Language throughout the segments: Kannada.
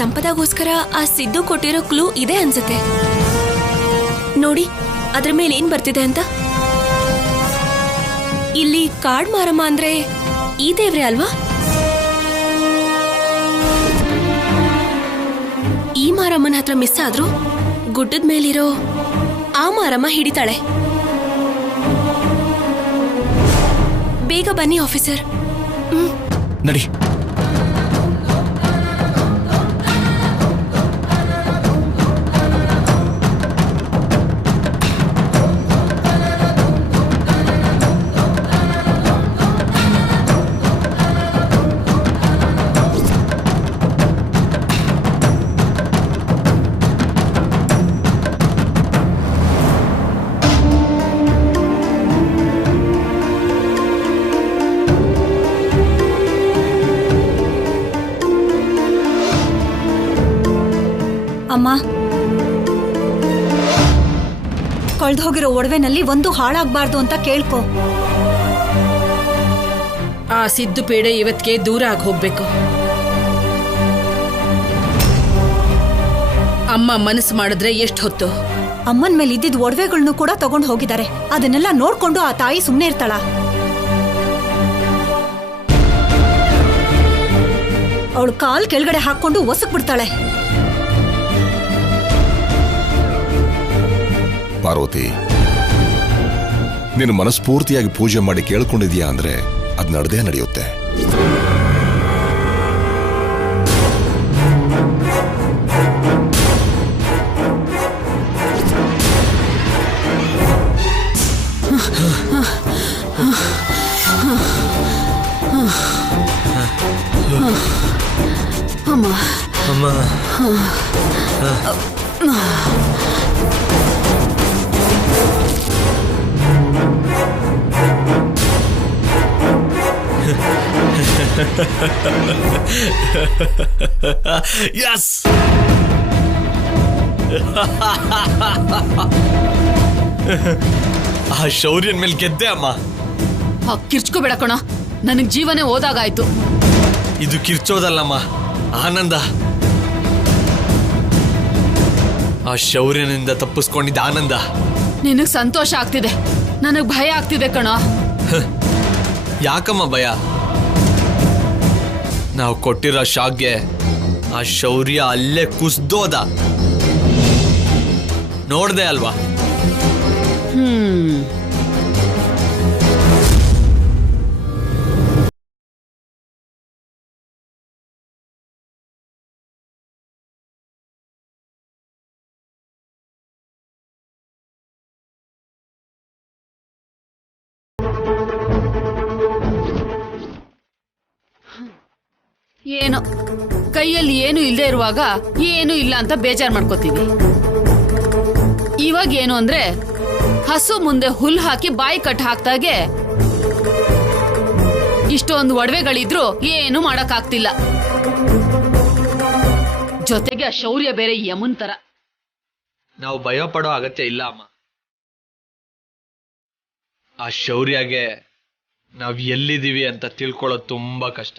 ಸಂಪದಾಗೋಸ್ಕರ ಆ ಸಿದ್ದು ಕೊಟ್ಟಿರೋ ಕ್ಲೂ ಇದೆ ಅನ್ಸುತ್ತೆ. ನೋಡಿ ಅದ್ರ ಮೇಲೆ ಏನ್ ಬರ್ತಿದೆ ಅಂತ. ಇಲ್ಲಿ ಕಾಡ್ ಮಾರಮ್ಮ ಅಂದ್ರೆ ಈ ದೇವ್ರೆ ಅಲ್ವಾ? ಈ ಮಾರಮ್ಮನ ಹತ್ರ ಮಿಸ್ ಆದ್ರೂ ಗುಡ್ಡದ ಮೇಲಿರೋ ಆ ಮಾರಮ್ಮ ಹಿಡಿತಾಳೆ. ಬೇಗ ಬನ್ನಿ ಆಫೀಸರ್. ನಡಿ. ಅಮ್ಮ, ಕಳ್ದು ಹೋಗಿರೋ ಒಡವೆನಲ್ಲಿ ಒಂದು ಹಾಳಾಗಬಾರ್ದು ಅಂತ ಕೇಳ್ಕೊ. ಆ ಸಿದ್ದು ಪೇಡೆ ಇವತ್ತಿಗೆ ದೂರ ಆಗಿ ಹೋಗ್ಬೇಕು. ಅಮ್ಮ ಮನಸ್ಸು ಮಾಡಿದ್ರೆ ಎಷ್ಟು ಹೊತ್ತು? ಅಮ್ಮನ ಮೇಲೆ ಇದ್ದಿದ್ದ ಒಡವೆಗಳನ್ನು ಕೂಡ ತಗೊಂಡು ಹೋಗಿದ್ದಾರೆ. ಅದನ್ನೆಲ್ಲ ನೋಡ್ಕೊಂಡು ಆ ತಾಯಿ ಸುಮ್ಮನೆ ಇರ್ತಾಳ? ಅವಳು ಕಾಲ್ ಕೆಳಗಡೆ ಹಾಕೊಂಡು ಒಸಕ್ ಬಿಡ್ತಾಳೆ. ಪಾರ್ವತಿ, ನೀನು ಮನಸ್ಫೂರ್ತಿಯಾಗಿ ಪೂಜೆ ಮಾಡಿ ಕೇಳ್ಕೊಂಡಿದ್ಯಾ ಅಂದ್ರೆ ಅದ್ ನಡೆದೇ ನಡೆಯುತ್ತೆ. ಅಮ್ಮ ಅಮ್ಮ Yes! ಆ ಶೌರ್ಯನ್ ಮೇಲೆ ಗೆದ್ದೆ ಅಮ್ಮ. ಕಿರ್ಚ್ಕೋಬೇಡ ಕಣ, ನನಗ್ ಜೀವನೇ ಹೋದಾಗಾಯ್ತು. ಇದು ಕಿರ್ಚೋದಲ್ಲಮ್ಮ, ಆನಂದ. ಆ ಶೌರ್ಯನಿಂದ ತಪ್ಪಿಸ್ಕೊಂಡಿದ್ದ ಆನಂದ. ನಿನಗ್ ಸಂತೋಷ ಆಗ್ತಿದೆ, ನನಗ್ ಭಯ ಆಗ್ತಿದೆ ಕಣ. ಯಾಕಮ್ಮ ಭಯ? ನಾವು ಕೊಟ್ಟಿರೋ ಶಾಕ್ಗೆ ಆ ಶೌರ್ಯ ಅಲ್ಲೇ ಕುಸ್ದೋದ. ನೋಡ್ದೆ ಅಲ್ವಾ? ಏನು ಕೈಯಲ್ಲಿ ಏನು ಇಲ್ಲದೆ ಇರುವಾಗ ಏನು ಇಲ್ಲ ಅಂತ ಬೇಜಾರ್ ಮಾಡ್ಕೋತೀವಿ. ಇವಾಗ ಏನು ಅಂದ್ರೆ ಹಸು ಮುಂದೆ ಹುಲ್ ಹಾಕಿ ಬಾಯಿ ಕಟ್ ಹಾಕ್ದಾಗೆ ಇಷ್ಟೊಂದು ಒಡವೆಗಳಿದ್ರು ಏನು ಮಾಡಕ್ ಆಗ್ತಿಲ್ಲ. ಜೊತೆಗೆ ಆ ಶೌರ್ಯ ಬೇರೆ ಯಮನ್ ತರ. ನಾವು ಭಯ ಪಡೋ ಅಗತ್ಯ ಇಲ್ಲ ಅಮ್ಮ. ಆ ಶೌರ್ಯಗೆ ನಾವ್ ಎಲ್ಲಿದ್ದೀವಿ ಅಂತ ತಿಳ್ಕೊಳ್ಳೋದು ತುಂಬಾ ಕಷ್ಟ.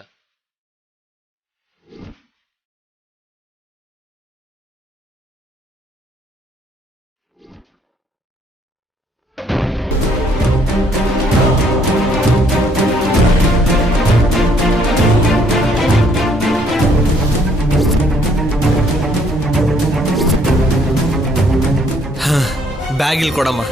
ಬ್ಯಾಗ್ ಇಲ್ಲಿ ಕೊಡಮ್ಮ.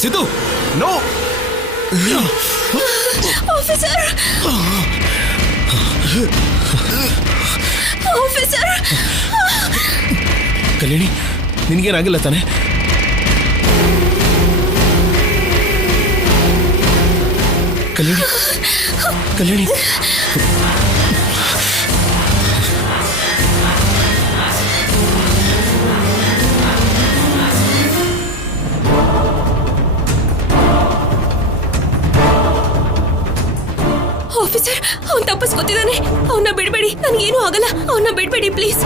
ಸಿದ್ದು ನೋ ಆಫೀಸರ್ ಆಫೀಸರ್ ಕಲ್ಯಾಣಿ ನಿನಗೇನಾಗಿಲ್ಲ ತಾನೆ? ಕಲ್ಯಾಣಿ ಕಲ್ಯಾಣಿ ಆಫೀಸರ್ ಅವನ್ ತಪ್ಪಿಸ್ಕೊತಿದ್ದಾನೆ. ಅವನ್ನ ಬಿಡಬೇಡಿ, ನನ್ಗೇನು ಆಗಲ್ಲ. ಅವನ್ನ ಬಿಡಬೇಡಿ ಪ್ಲೀಸ್.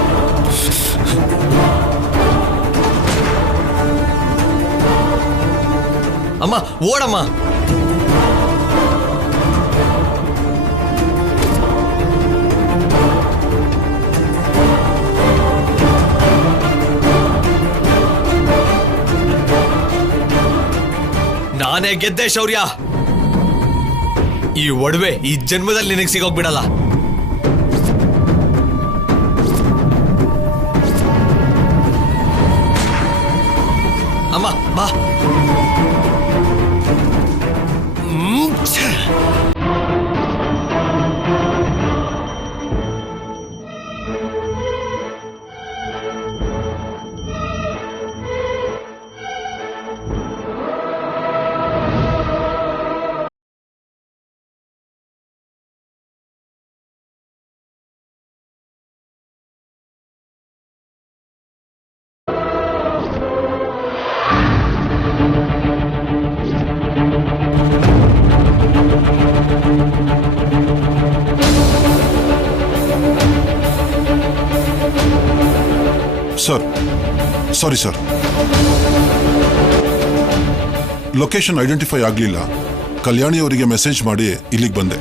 ಅಮ್ಮ ಓಡಮ್ಮ. ನಾನೇ ಗೆದ್ದೆ ಶೌರ್ಯ. ಈ ಒಡವೆ ಈ ಜನ್ಮದಲ್ಲಿ ನಿನಗೆ ಸಿಗೋಗ್ಬಿಡಲ್ಲ. ಅಮ್ಮ ಬಾ. Sir, sorry sir, location identify ಆಗಲಿಲ್ಲ. ಕಲ್ಯಾಣಿ ಅವರಿಗೆ ಮೆಸೇಜ್ ಮಾಡಿ ಇಲ್ಲಿಗೆ ಬಂದೆ.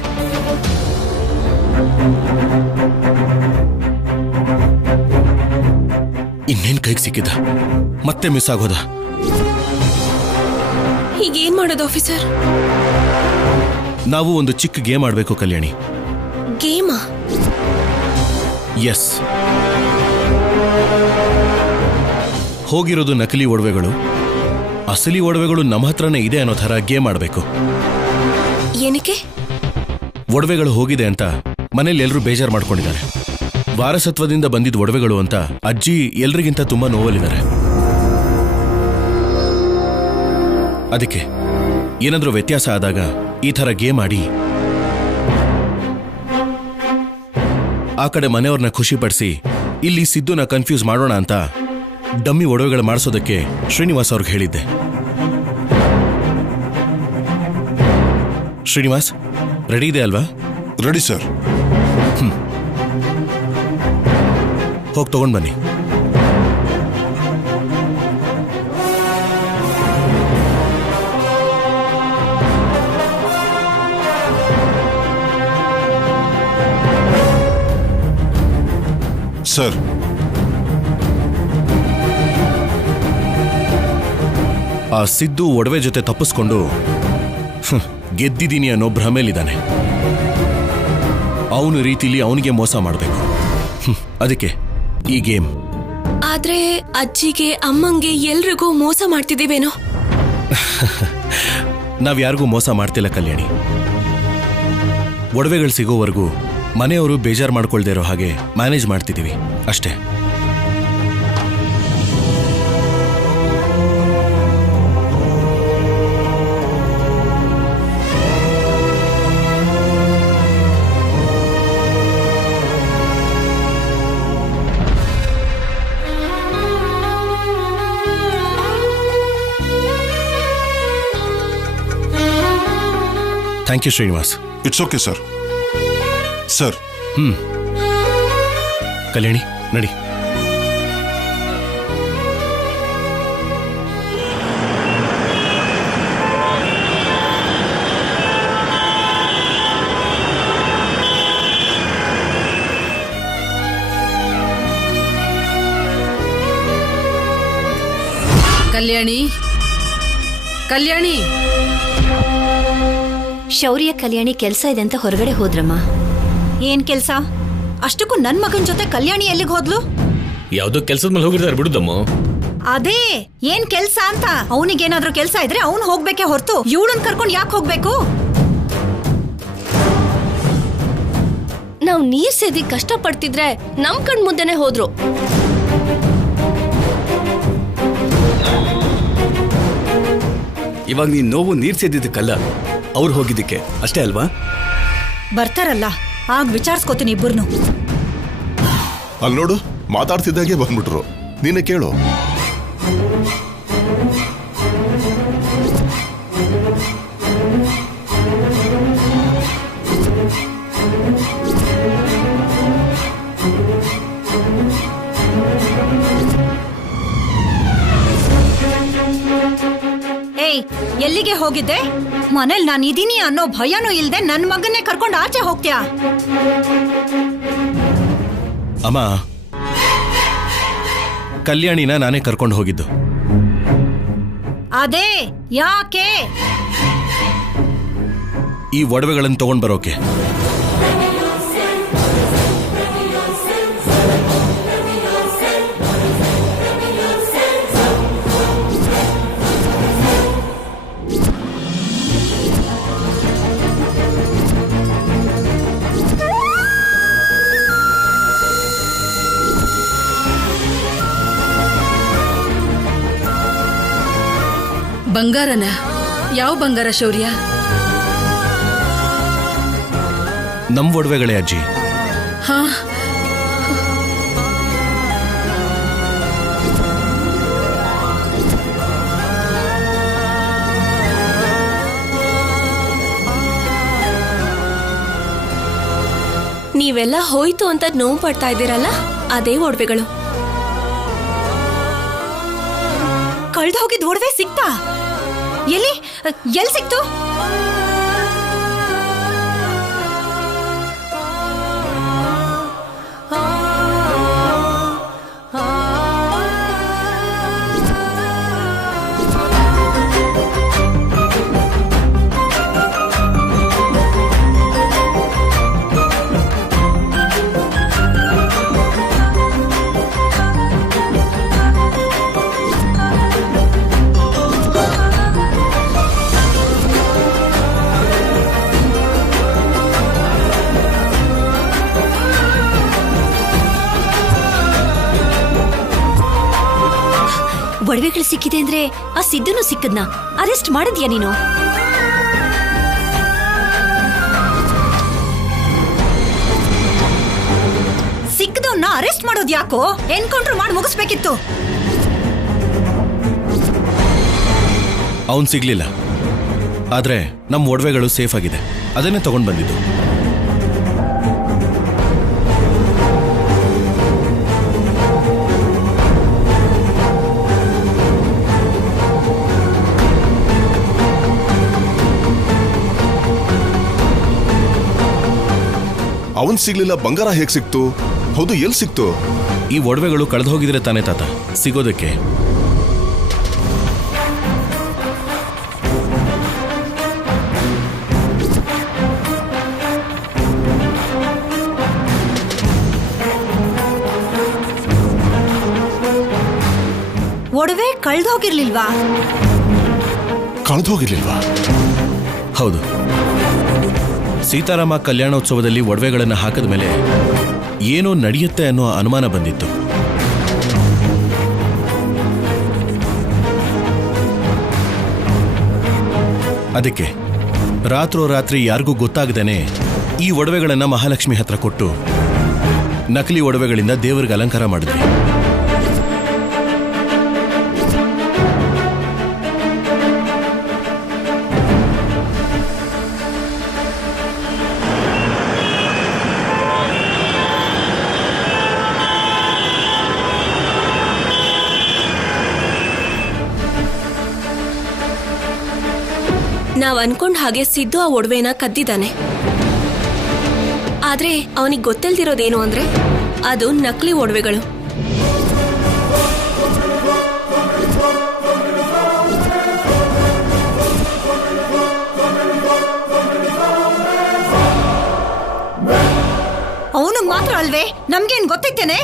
ಇನ್ನೇನ್ ಕೈಗೆ ಸಿಕ್ಕಿದ? ಮತ್ತೆ ಮಿಸ್ ಆಗೋದ? ಈಗ ಏನ್ ಮಾಡೋದು ಆಫೀಸರ್? ನಾವು ಒಂದು ಚಿಕ್ಕ ಗೇಮ್ ಆಡ್ಬೇಕು ಕಲ್ಯಾಣಿ. ಗೇಮಾ? ಎಸ್. ಹೋಗಿರೋದು ನಕಲಿ ಒಡವೆಗಳು, ಅಸಲಿ ಒಡವೆಗಳು ನಮ್ಮ ಹತ್ರನೇ ಇದೆ ಅನ್ನೋ ಥರ ಗೇಮ್ ಆಡಬೇಕು. ಏನಕ್ಕೆ? ಒಡವೆಗಳು ಹೋಗಿದೆ ಅಂತ ಮನೇಲಿ ಎಲ್ಲರೂ ಬೇಜಾರು ಮಾಡ್ಕೊಂಡಿದ್ದಾರೆ. ವಾರಸತ್ವದಿಂದ ಬಂದಿದ್ದ ಒಡವೆಗಳು ಅಂತ ಅಜ್ಜಿ ಎಲ್ರಿಗಿಂತ ತುಂಬಾ ನೋವಲ್ಲಿದ್ದಾರೆ. ಅದಕ್ಕೆ ಏನಾದ್ರೂ ವ್ಯತ್ಯಾಸ ಆದಾಗ ಈ ಥರ ಗೇಮ್ ಆಡಿ ಆ ಕಡೆ ಮನೆಯವ್ರನ್ನ ಖುಷಿಪಡಿಸಿ ಇಲ್ಲಿ ಸಿದ್ದುನ ಕನ್ಫ್ಯೂಸ್ ಮಾಡೋಣ ಅಂತ ಡಮ್ಮಿ ಒಡವೆಗಳು ಮಾಡಿಸೋದಕ್ಕೆ ಶ್ರೀನಿವಾಸ್ ಅವ್ರಿಗೆ ಹೇಳಿದ್ದೆ. ಶ್ರೀನಿವಾಸ್, ರೆಡಿ ಇದೆ ಅಲ್ವಾ? Ready sir. ಹೋಗಿ ತಗೊಂಡ್ ಬನ್ನಿ. ಸರ್, ಆ ಸಿದ್ದು ಒಡವೆ ಜೊತೆ ತಪ್ಪಿಸ್ಕೊಂಡು ಗೆದ್ದಿದ್ದೀನಿ ಅನ್ನೋ ಭ್ರಮೇಲಿದ್ದಾನೆ. ಅವನ ರೀತಿಲಿ ಅವನಿಗೆ ಮೋಸ ಮಾಡಬೇಕು. ಅದಕ್ಕೆ ಈ ಗೇಮ್. ಆದ್ರೆ ಅಜ್ಜಿಗೆ, ಅಮ್ಮಂಗೆ, ಎಲ್ರಿಗೂ ಮೋಸ ಮಾಡ್ತಿದ್ದೀವೇನೋ? ನಾವ್ಯಾರಿಗೂ ಮೋಸ ಮಾಡ್ತಿಲ್ಲ ಕಲ್ಯಾಣಿ. ಒಡವೆಗಳು ಸಿಗೋವರೆಗೂ ಮನೆಯವರು ಬೇಜಾರು ಮಾಡ್ಕೊಳ್ದೇ ಇರೋ ಹಾಗೆ ಮ್ಯಾನೇಜ್ ಮಾಡ್ತಿದ್ದೀವಿ ಅಷ್ಟೇ. Thank you Srinivas. It's okay sir. Sir, Kalyani ನಡಿ. ಕಲ್ಯಾಣಿ, ಕಲ್ಯಾಣಿ. ಶೌರ್ಯ ಕಲ್ಯಾಣಿ ಕೆಲ್ಸ ಇದೆ ಅಂತ ಹೊರಗಡೆ ಹೋದ್ರಮ್ಮ. ಏನ್ ಕೆಲ್ಸ? ಅಷ್ಟಕ್ಕೂ ನನ್ ಮಗನ್ ಜೊತೆ ಕಲ್ಯಾಣಿ ಎಲ್ಲಿಗೆ ಹೋದ್ಲು? ಯಾವ್ದೋ ಕೆಲ್ಸದ ಮೇಲೆ ಹೋಗಿರ್ತಾರೆ ಬಿಡುದಮ್ಮ. ಅದೇ ಏನ್ ಕೆಲ್ಸ ಅಂತ. ಅವನಿಗೇನಾದ್ರೂ ಕೆಲ್ಸ ಇದ್ರೆ ಅವ್ನು ಹೋಗ್ಬೇಕೆ ಹೊರತು ಇವಳನ್ ಕರ್ಕೊಂಡು ಯಾಕೆ ಹೋಗ್ಬೇಕು? ನಾವ್ ನೀರ್ ಸೇದಿ ಕಷ್ಟ ಪಡ್ತಿದ್ರೆ ನಮ್ ಕಣ್ ಮುಂದೆನೆ ಹೋದ್ರು. ಇವಾಗ ನೀನ್ ನೋವು ನೀರ್ ಸೇದಿದ್ದಕ್ಕಲ್ಲ, ಅವ್ರು ಹೋಗಿದ್ದಕ್ಕೆ ಅಷ್ಟೇ ಅಲ್ವಾ? ಬರ್ತಾರಲ್ಲ ಆಗ ವಿಚಾರಿಸ್ಕೋತೀನಿ ಇಬ್ಬರನ್ನು. ಅಲ್ಲಿ ನೋಡು, ಮಾತಾಡ್ತಿದ್ದಾಗೆ ಬಂದ್ಬಿಟ್ರು. ನೀನೆ ಕೇಳು. ಏಯ್, ಎಲ್ಲಿಗೆ ಹೋಗಿದ್ದೆ? ಮನೇಲಿ ನಾನು ಇದೀನಿ ಅನ್ನೋ ಭಯನೂ ಇಲ್ದೆ ನನ್ ಮಗನ್ನೇ ಕರ್ಕೊಂಡು ಆಚೆ ಹೋಗ್ತೀಯಾ? ಅಮ್ಮ, ಕಲ್ಯಾಣಿನ ನಾನೇ ಕರ್ಕೊಂಡು ಹೋಗಿದ್ದು. ಅದೇ ಯಾಕೆ? ಈ ಒಡವೆಗಳನ್ನು ತಗೊಂಡ್ ಬರೋಕೆ. ಬಂಗಾರನ? ಯಾವ ಬಂಗಾರ ಶೌರ್ಯ? ನಮ್ ಒಡವೆಗಳೇ ಅಜ್ಜಿ. ಹಾ, ನೀವೆಲ್ಲ ಹೋಯ್ತು ಅಂತ ನೋವು ಪಡ್ತಾ ಇದ್ದೀರಲ್ಲ, ಅದೇ ಒಡವೆಗಳು. ಕಳ್ದು ಹೋಗಿದ್ ಒಡವೆ ಸಿಕ್ತಾ? ಎಲ್ಲಿ ಸಿಕ್ತು? ಒಡವೆಗಳು ಸಿಕ್ಕಿದೆ ಅಂದ್ರೆ ಆ ಸಿದ್ದುನು ಸಿಕ್ಕದ್ನ ಅರೆಸ್ಟ್ ಮಾಡಿದ್ಯಾ ನೀನು? ಸಿಕ್ಕದವನ್ನ ಅರೆಸ್ಟ್ ಮಾಡೋದು ಯಾಕೋ? ಎನ್ಕೌಂಟರ್ ಮಾಡಿ ಮುಗಿಸ್ಬೇಕಿತ್ತು. ಅವನ್ ಸಿಗ್ಲಿಲ್ಲ, ಆದ್ರೆ ನಮ್ ಒಡವೆಗಳು ಸೇಫ್ ಆಗಿದೆ. ಅದನ್ನೇ ತಗೊಂಡ್ ಬಂದಿದ್ದು. ಅವನ್ ಸಿಗ್ಲಿಲ್ಲ, ಬಂಗಾರ ಹೇಗ್ ಸಿಕ್ತು? ಹೌದು, ಎಲ್ಲಿ ಸಿಕ್ತು? ಈ ಒಡವೆಗಳು ಕಳೆದು ಹೋಗಿದ್ರೆ ತಾನೇ ತಾತ ಸಿಗೋದಕ್ಕೆ. ಒಡವೆ ಕಳ್ದು ಹೋಗಿರ್ಲಿಲ್ವಾ? ಕಳೆದು ಹೋಗಿರ್ಲಿಲ್ವಾ? ಹೌದು. ಸೀತಾರಾಮ ಕಲ್ಯಾಣೋತ್ಸವದಲ್ಲಿ ಒಡವೆಗಳನ್ನು ಹಾಕಿದ ಮೇಲೆ ಏನೋ ನಡೆಯುತ್ತೆ ಅನ್ನೋ ಅನುಮಾನ ಬಂದಿತ್ತು. ಅದಕ್ಕೆ ರಾತ್ರೋರಾತ್ರಿ ಯಾರಿಗೂ ಗೊತ್ತಾಗದೇನೆ ಈ ಒಡವೆಗಳನ್ನು ಮಹಾಲಕ್ಷ್ಮಿ ಹತ್ರ ಕೊಟ್ಟು ನಕಲಿ ಒಡವೆಗಳಿಂದ ದೇವರಿಗೆ ಅಲಂಕಾರ ಮಾಡಿದ್ವಿ. ನಾವ್ ಅನ್ಕೊಂಡ್ ಹಾಗೆ ಸಿದ್ದು ಆ ಒಡವೆನ ಕದ್ದಿದ್ದಾನೆ. ಆದ್ರೆ ಅವನಿಗೆ ಗೊತ್ತಿಲ್ದಿರೋದೇನು ಅಂದ್ರೆ ಅದು ನಕಲಿ ಒಡವೆಗಳು. ಅಲ್ವೇ, ನಮ್ಗೇನ್ ಗೊತ್ತೈತೇನೆ?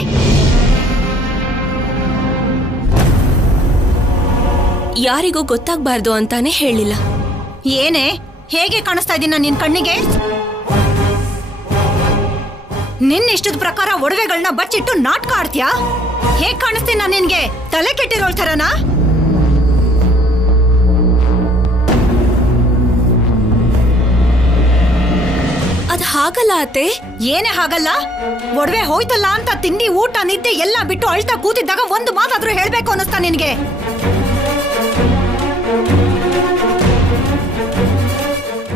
ಯಾರಿಗೂ ಗೊತ್ತಾಗ್ಬಾರ್ದು ಅಂತಾನೆ ಹೇಳಿಲ್ಲ. ಏನೇ, ಹೇಗೆ ಕಾಣಿಸ್ತಾ ಇದೀನ ನಿನ್ ಕಣ್ಣಿಗೆ? ನಿನ್ನಿಷ್ಟದ ಪ್ರಕಾರ ಒಡವೆಗಳನ್ನ ಬಚ್ಚಿಟ್ಟು ನಾಟಕ ಆಡ್ತೀಯಾ? ಹೇಗ್ ಕಾಣಿಸ್ತೀನ ನಿನ್ಗೆ? ತಲೆ ಕೆಟ್ಟಿರೋಳ್ ಥರನಾ? ಅದ್ ಹಾಗಲ್ಲ ಅತ್ತೆ. ಏನೇ ಹಾಗಲ್ಲ? ಒಡವೆ ಹೋಯ್ತಲ್ಲ ಅಂತ ತಿಂಡಿ ಊಟ ನಿದ್ದೆ ಎಲ್ಲ ಬಿಟ್ಟು ಅಳ್ತಾ ಕೂತಿದ್ದಾಗ ಒಂದು ಮಾತಾದ್ರೂ ಹೇಳ್ಬೇಕು ಅನ್ನಿಸ್ತಾ ನಿನ್ಗೆ?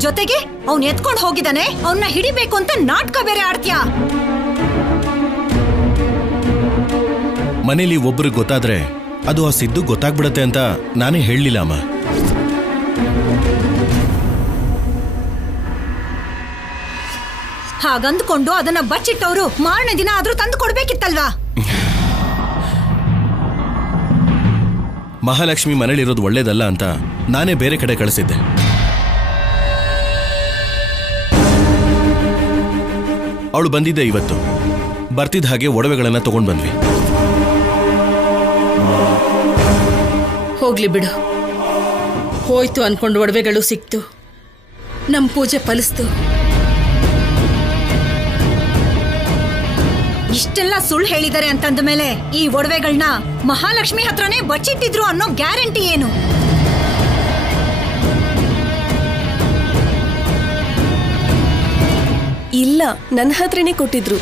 ಜೊತೆಗೆ ಅವ್ನ್ ಎತ್ಕೊಂಡು ಹೋಗಿದ್ದಾನೆ, ಅವನ್ನ ಹಿಡಿಬೇಕು ಅಂತ ನಾಟಕ ಬೇರೆ ಆಡ್ತೀಯಾ? ಮನೇಲಿ ಒಬ್ರಿಗೆ ಗೊತ್ತಾದ್ರೆ ಅದು ಆ ಸಿದ್ದು ಗೊತ್ತಾಗ್ಬಿಡತ್ತೆ ಅಂತ ನಾನೇ ಹೇಳಲಿಲ್ಲ ಅಮ್ಮ. ಹಾಗಂದ್ಕೊಂಡು ಅದನ್ನ ಬಚ್ಚಿಟ್ಟವ್ರು ಮಾರನೇ ದಿನ ಆದ್ರೂ ತಂದು ಕೊಡ್ಬೇಕಿತ್ತಲ್ವಾ? ಮಹಾಲಕ್ಷ್ಮಿ ಮನೇಲಿರೋದು ಒಳ್ಳೇದಲ್ಲ ಅಂತ ನಾನೇ ಬೇರೆ ಕಡೆ ಕಳಿಸಿದ್ದೆ. ಅವಳು ಬಂದಿದ್ದೆ ಇವತ್ತು. ಬರ್ತಿದ್ದ ಹಾಗೆ ಒಡವೆಗಳನ್ನ ತಗೊಂಡ್ ಬಂದ್ವಿ. ಹೋಗ್ಲಿ ಬಿಡು, ಹೋಯ್ತು ಅನ್ಕೊಂಡು ಒಡವೆಗಳು ಸಿಕ್ತು, ನಮ್ ಪೂಜೆ ಫಲಿಸ್ತು. ಇಷ್ಟೆಲ್ಲ ಸುಳ್ಳು ಹೇಳಿದ್ದಾರೆ ಅಂತಂದ ಮೇಲೆ ಈ ಒಡವೆಗಳನ್ನ ಮಹಾಲಕ್ಷ್ಮಿ ಹತ್ರನೇ ಬಚ್ಚಿಟ್ಟಿದ್ರು ಅನ್ನೋ ಗ್ಯಾರಂಟಿ ಏನು? ಇಲ್ಲ, ನನ್ನ ಹತ್ರನೇ ಕೊಟ್ಟಿದ್ರು.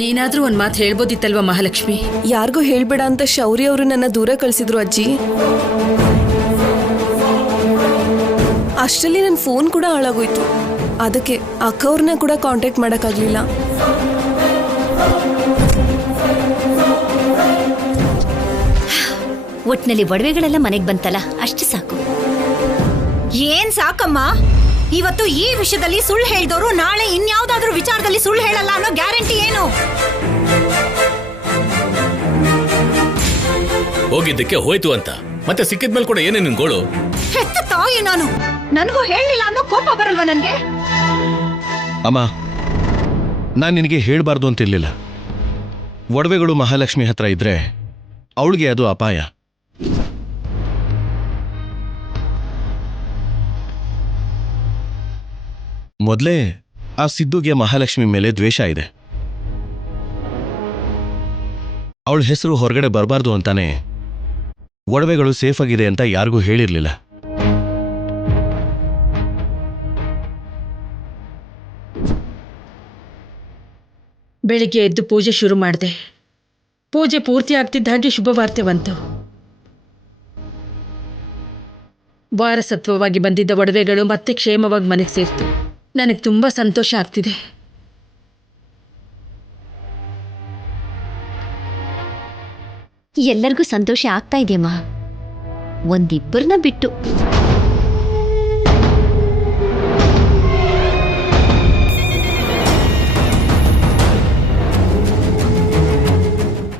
ನೀನಾದ್ರೂ ಒಂದ್ ಮಾತು ಹೇಳ್ಬೋದಿತ್ತಲ್ವಾ ಮಹಾಲಕ್ಷ್ಮಿ? ಯಾರಿಗೂ ಹೇಳ್ಬೇಡ ಅಂತ ಶೌರ್ಯ ಅವರು ನನ್ನ ದೂರ ಕಳಿಸಿದ್ರು ಅಜ್ಜಿ. ಅಷ್ಟರಲ್ಲಿ ನನ್ನ ಫೋನ್ ಕೂಡ ಹಾಳಾಗೋಯ್ತು. ಅದಕ್ಕೆ ಅಕ್ಕ ಅವ್ರನ್ನ ಕೂಡ ಕಾಂಟ್ಯಾಕ್ಟ್ ಮಾಡೋಕ್ಕಾಗಲಿಲ್ಲ. ಒಟ್ನಲ್ಲಿ ಒಡವೆಗಳೆಲ್ಲ ಮನೆಗೆ ಬಂತಲ್ಲ, ಅಷ್ಟು ಸಾಕು. ಏನ್ ಸಾಕಮ್ಮ? ಇವತ್ತು ಈ ವಿಷಯದಲ್ಲಿ ಸುಳ್ಳು ಹೇಳಿದವರು ನಾಳೆ ಇನ್ಯಾವುದಾದ್ರೂ ವಿಚಾರದಲ್ಲಿ ಸುಳ್ಳು ಹೇಳಲ್ಲ ಅನ್ನೋ ಗ್ಯಾರಂಟಿ ಏನು? ಹೋಗಿದ್ದಕ್ಕೆ ಹೋಯ್ತು ಅಂತ ಮತ್ತೆ ಸಿಕ್ಕಿದ್ಮೇಲೆ ಕೂಡ ಏನೇ ನಿನ್ ಗೋಳು? ಹೆತ್ತ ತಾಯಿ ನಾನು, ನನಗೂ ಹೇಳಲಿಲ್ಲ ಅನ್ನೋ ಕೋಪ ಬರಲ್ವಾ ನನ್ಗೆ? ಅಮ್ಮ, ನಾನು ನಿನಗೆ ಹೇಳಬಾರ್ದು ಅಂತಿರ್ಲಿಲ್ಲ. ಒಡವೆಗಳು ಮಹಾಲಕ್ಷ್ಮಿ ಹತ್ರ ಇದ್ರೆ ಅವಳಿಗೆ ಅದು ಅಪಾಯ. ಮೊದಲೇ ಆ ಸಿದ್ದುಗೆ ಮಹಾಲಕ್ಷ್ಮಿ ಮೇಲೆ ದ್ವೇಷ ಇದೆ. ಅವಳ ಹೆಸರು ಹೊರಗಡೆ ಬರಬಾರ್ದು ಅಂತಾನೆ ಒಡವೆಗಳು ಸೇಫ್ ಆಗಿದೆ ಅಂತ ಯಾರಿಗೂ ಹೇಳಿರ್ಲಿಲ್ಲ. ಬೆಳಿಗ್ಗೆ ಎದ್ದು ಪೂಜೆ ಶುರು ಮಾಡಿದೆ. ಪೂಜೆ ಪೂರ್ತಿ ಆಗ್ತಿದ್ದ ಹಾಗೆ ಶುಭವಾರ್ತೆ ಬಂತು. ವಾರಸತ್ವವಾಗಿ ಬಂದಿದ್ದ ಒಡವೆಗಳು ಮತ್ತೆ ಕ್ಷೇಮವಾಗಿ ಮನೆಗೆ ಸೇರ್ತು. ನನಗೆ ತುಂಬಾ ಸಂತೋಷ ಆಗ್ತಿದೆ. ಎಲ್ಲರಿಗೂ ಸಂತೋಷ ಆಗ್ತಾ ಇದೆಯಮ್ಮ, ಒಂದಿಬ್ಬರನ್ನ ಬಿಟ್ಟು.